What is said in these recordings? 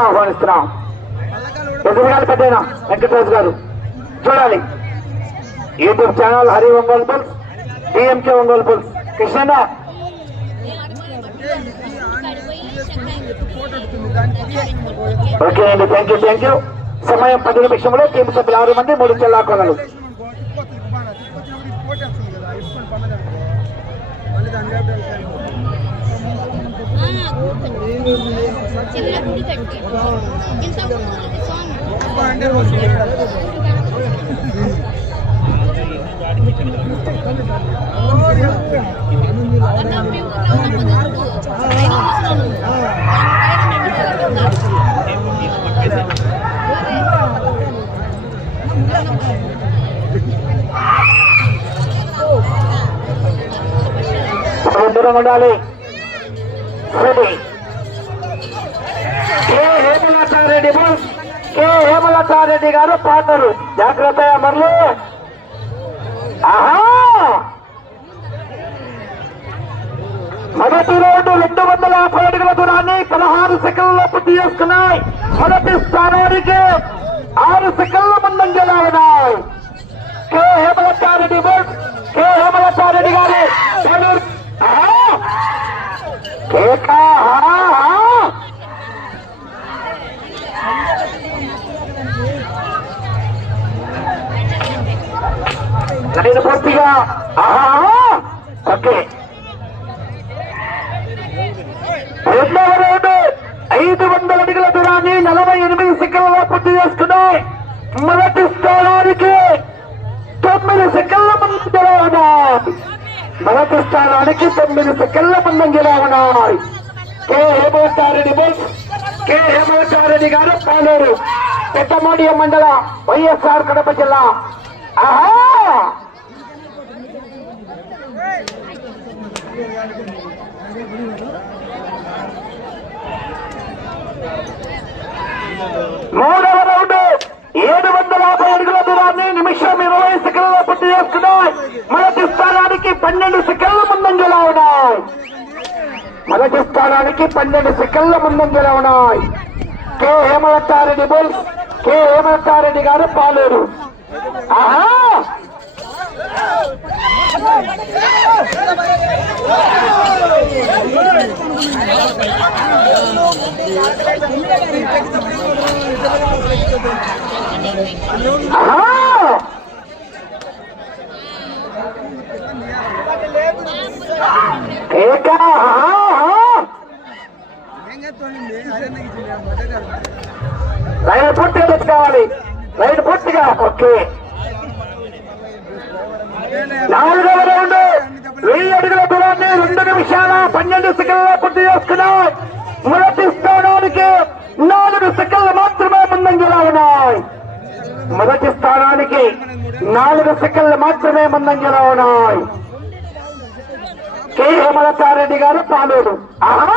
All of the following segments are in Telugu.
ఆహ్వానిస్తున్నాం ఎదురుగాలి పెద్దయిన వెంకటరాజు గారు చూడాలి YouTube channel Hari Ongole bulls DMK Ongole bulls Krishna okay అండి థ్యాంక్ యూ థ్యాంక్ యూ సమయం పది నిమిషంలో టీం సభ్యులు ఆరు మంది మూడు జిల్లా కొనలు చిన్న కట్టి దూరం ఉండాలి. Ready K. Hemalatha Reddy bulls K. Hemalatha Reddy గారు పాటలు. జాగ్రత్త మరలు ఆహా! మొదటి రోడ్డు రెండు వందల యాభై అడుగుల దూరాన్ని పదహారు సెకండ్లలో పూర్తి చేసుకున్నాయి. మొదటి స్థానానికి ఆరు సెకండ్ల ముందంజలా ఉన్నాయి K. Hemalatha Reddy bulls K. Hemalatha Reddy గారు. నేను పూర్తిగా ఆహా ఓకే రెండవ రౌండ్ ఐదు వందల అడుగుల దూరాన్ని నలభై ఎనిమిది సెకండ్లలో పూర్తి చేసుకున్నాయి మొదటి స్థానానికి తొమ్మిది సెకండ్ల ముందులో ఉన్నాయి మొదటి స్థానానికి తొమ్మిది సెకండ్ల ముందంజలో ఉన్నాయి K Hemavatha Reddy bulls K Hemavatha Reddy గారు పాలేరు పెద్దమోడియ మండల వైఎస్ఆర్ కడప జిల్లా ఆహా మూడవ రౌండ్ ఏడు వందల యాభై అడుగుల దూరాన్ని నిమిషం ఇరవై సెకండ్ల పూర్తి చేసుకున్నాయి మొదటి స్థానానికి పన్నెండు సెకండ్ల ముందంజలో ఉన్నాయి మొదటి స్థానానికి పన్నెండు సెకండ్ల ముందంజలో ఉన్నాయి. K. Hemalatha Reddy bulls K. Hemalatha Reddy గారు పాలేరు. ఆహా! లైన్ పూర్తిగా తెచ్చుకోవాలి. లైన్ పూర్తిగా. ఓకే. నాలుగవ రౌండ్ వెయ్యి అడుగుల దూరాన్ని రెండు నిమిషాల పన్నెండు సెకండ్ల పూర్తి చేసుకున్నాయి మొదటి స్థానానికి నాలుగు సెకండ్లు మాత్రమే ముందంజలో ఉన్నాయి మొదటి స్థానానికి నాలుగు సెకండ్లు మాత్రమే ముందంజలో ఉన్నాయి కె. హేమలతారెడ్డి గారు పాలేరు. ఆహా!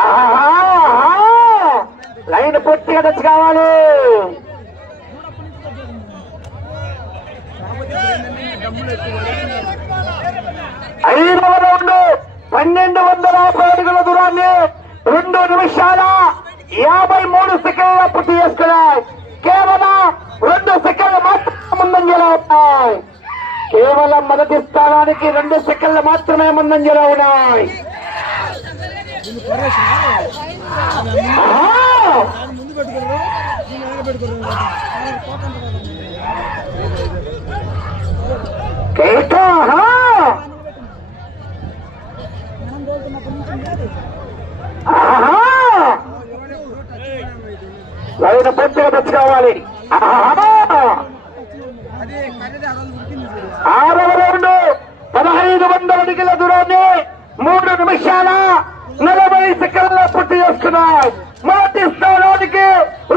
ఆహా లైన్ పూర్తిగా తెచ్చి కావాలి ఐదవ రౌండ్ పన్నెండు వందల యాభై అడుగుల దూరాన్ని రెండు నిమిషాల యాభై మూడు సెకండ్ల పూర్తి చేసుకున్నాయి కేవలం రెండు సెకండ్లు మాత్రమే ముందంజలో ఉన్నాయి కేవలం మొదటి స్థానానికి రెండు సెకండ్లు మాత్రమే ముందంజలో ఉన్నాయి ఆహా! కేక లైన్ పూర్తిగా తెచ్చుకోవాలి ఆహా! ఆరవ రౌండ్ పదహైదు వందల అడుగుల దూరాన్ని మూడు నిమిషాల నలభై సెకండ్ల పూర్తి చేసుకున్నాయి మొదటి స్థానానికి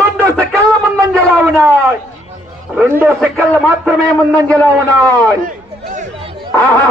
రెండు సెకండ్ల ముందంజలో ఉన్నాయి. రెండు సెకండ్లు మాత్రమే ముందంజలో ఉన్నాయి. ఆహా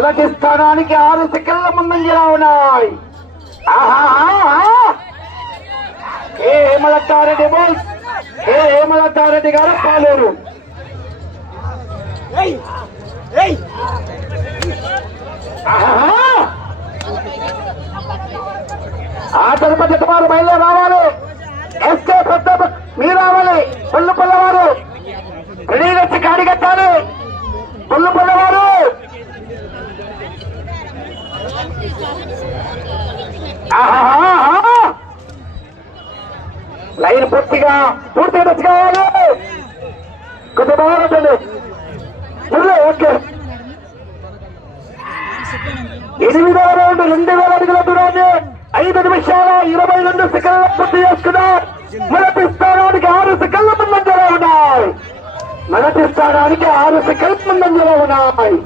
మొదటి స్థానానికి ఆరు సెకండ్ల ముందంజలా ఉన్నాయి! ఏ హేమలతారెడ్డి బోల్స్ ఏ హేమలతారెడ్డి గారు పాలేరు! ఆ తిరుపతి కుమారు బయలుదేరి రావాలి ఎస్కే పెద్ద మీరు రావాలి పుల్లు పుల్లవారు రెడీగా వచ్చి కాడి లైన్ పూర్తిగా పూర్తిగా టచ్ కావాలి కొద్ది బాగుంటుంది పుల్లు ఓకే. ఎనిమిదవ రౌండ్ రెండు వేల అడుగుల దూరాన్ని ఐదు నిమిషాల ఇరవై రెండు సెకండ్ల పూర్తి చేసుకున్నారు మొదటి స్థానానికి ఆరు సెకండ్ల ముందంజలో ఉన్నాయి. మొదటి స్థానానికి ఆరు సెకండ్ల ముందంజలో ఉన్నాయి.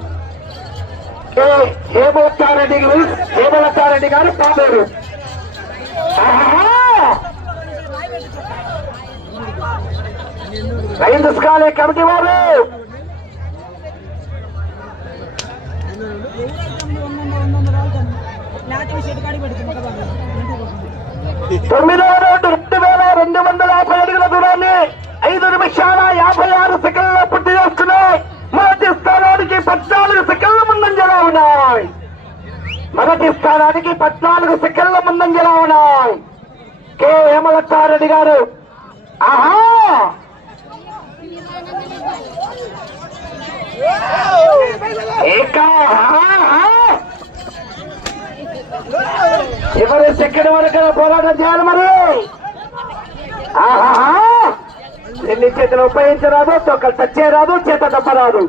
హేమలతారెడ్డి గారు హేమలతారెడ్డి గారు పాలేరు. ఆహా! రైలు తీసుకోవాలి కమిటీ వారు లేకపోతే షెడ్ కాడి పెడుతుంది కదా తొమ్మిదవ రౌండ్ రెండు వేల రెండు వందల యాభై అడుగుల దూరాన్ని ఐదు నిమిషాల యాభై ఆరు సెకండ్ల పూర్తి చేసుకున్నాయి మొదటి స్థానానికి పద్నాలుగు సెకండ్ల ముందంజలా ఉన్నాయి మొదటి స్థానానికి పద్నాలుగు సెకండ్ల ముందంజలా ఉన్నాయి. కె. హేమలతారెడ్డి గారు. ఆహా! చివరి సెకండ్ వరకు పోరాటం చేయాలి మరి. ఆహా ఎన్ని చేతులు ఉపయోగించరాదు తొక్కలు టచ్ రాదు చేత తప్పరాదు.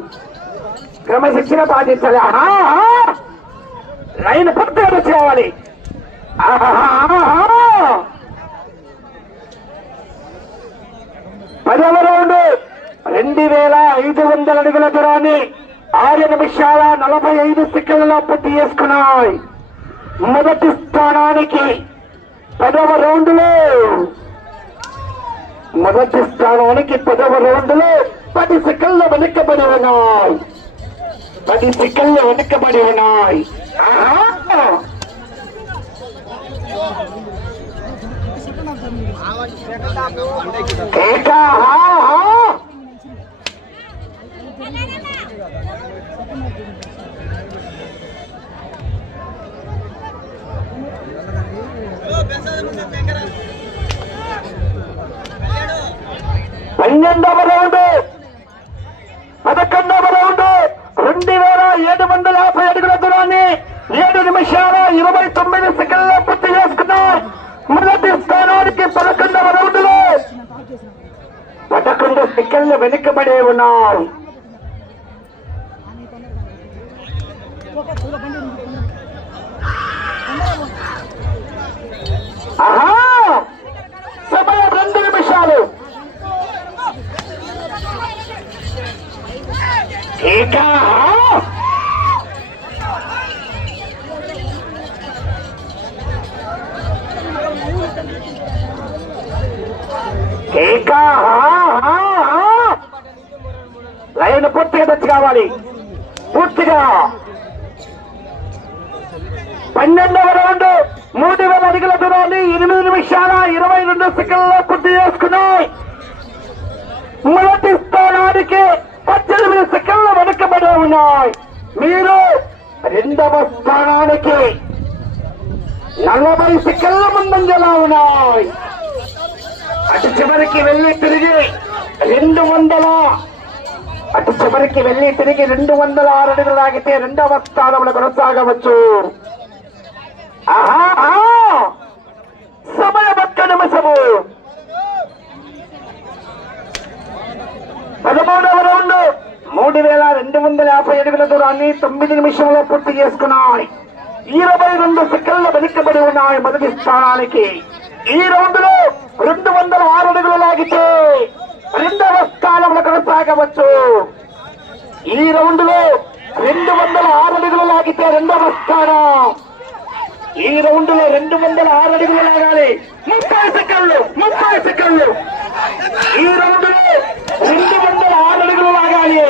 క్రమశిక్షణ పాటించాలి. ఆహా! లైన్ పూర్తిగా టచ్ కావాలి పదవ రౌండ్. రెండు వేల ఐదు వందల అడుగుల దూరాన్ని ఆరు నిమిషాల నలభై ఐదు సెకండ్లలో పూర్తి చేసుకున్నాయి మొదటి స్థానానికి పదవ రౌండ్లో. మొదటి స్థానానికి పదవ రౌండ్లో పది సెకండ్లు వెనుకబడి ఉన్నాయి. పది సెకండ్లు వెనుకబడి ఉన్నాయి. ఆహా! ఏకా, ఆహా! పన్నెండవ స్థానానికి పదకొండవ రౌండ్లో పదకొండు సెకండ్లు వెనుకబడే ఉన్నాయి సమయం రెండు నిమిషాలు. ఏకా పూర్తిగా పూర్తిగా. పన్నెండవ రౌండ్ మూడు వేల అడుగుల దూరాన్ని ఎనిమిది నిమిషాల ఇరవై రెండు సెకండ్లో పూర్తి చేసుకున్నాయి. మొదటి స్థానానికి పద్దెనిమిది సెకండ్లు వెనుకబడి ఉన్నాయి. మీరు రెండవ స్థానానికి నలభై సెకండ్ల ముందంజలా ఉన్నాయి. అటు చివరికి వెళ్ళి తిరిగి రెండు వందల అటు చివరికి వెళ్ళి తిరిగి రెండు వందల ఆరు అడుగులు లాగితే రెండవ స్థానంలో కొనసాగవచ్చు. సమయం ఒక్క నిమిషము. పదమూడవ రౌండ్. మూడు వేల రెండు వందల యాభై అడుగుల దూరాన్ని తొమ్మిది నిమిషంలో పూర్తి చేసుకున్నాయి. ఇరవై రెండు సెకండ్లు వెనుకబడి ఉన్నాయి మొదటి స్థానానికి. ఈ రౌండ్లో రెండు వందల ఆరు అడుగులు లాగితే రెండవ స్థానంలో కొనసాగవచ్చు. ఈ రౌండ్లో రెండు వందల ఆరు అడుగులు లాగితే రెండవ స్థానం. ఈ రౌండ్లో రెండు వందల ఆరు అడుగులు లాగాలి. ముప్పై సెకండ్లు ముప్పై సెకండ్లు. ఈ రౌండ్లో రెండు వందల ఆరు అడుగులు లాగాలి.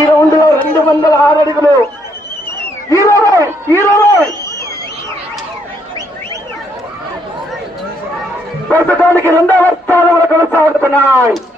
ఈ రౌండ్లో రెండు వందల ఆరు అడుగులు. ఇరవై ఇరవై. ప్రస్తుతానికి రెండవ స్థానంలో కొనసాగుతున్నాయి.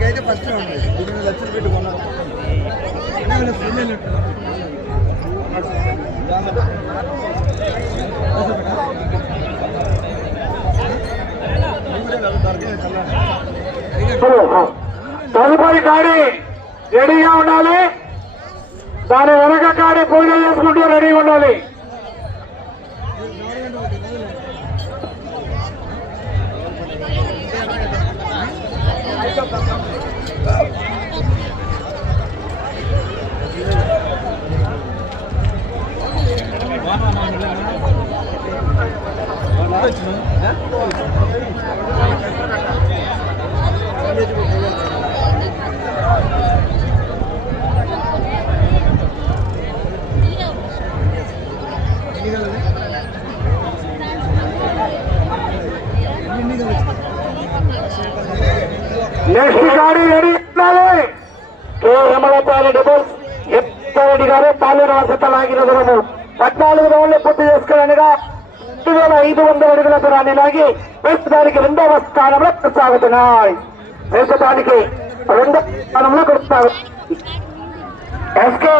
ఇప్పటికైతే ఫస్ట్ ఉంది ఎనిమిది లక్షలు పెట్టుకున్నాను తదుపరి కాడి రెడీగా ఉండాలి. దాని వెనక కాడి పూజ చేసుకుంటూ రెడీగా ఉండాలి. నెక్స్ట్ గాడి రెడీ ఉండాలి కే హేమలతాలి డబుల్స్ రెడ్డి గారు తాలూరు వసత లాగిన దూరము పద్నాలుగు రౌండ్లు పూర్తి చేసుకునగా రెండు వేల ఐదు వందల అడుగుల దూరాన్ని లాగి ప్రస్తుతానికి రెండవ స్థానంలో కొనసాగుతున్నాయి. ప్రస్తుతానికి రెండవ స్థానంలో కొనసాగుతున్నాయి ఎస్కే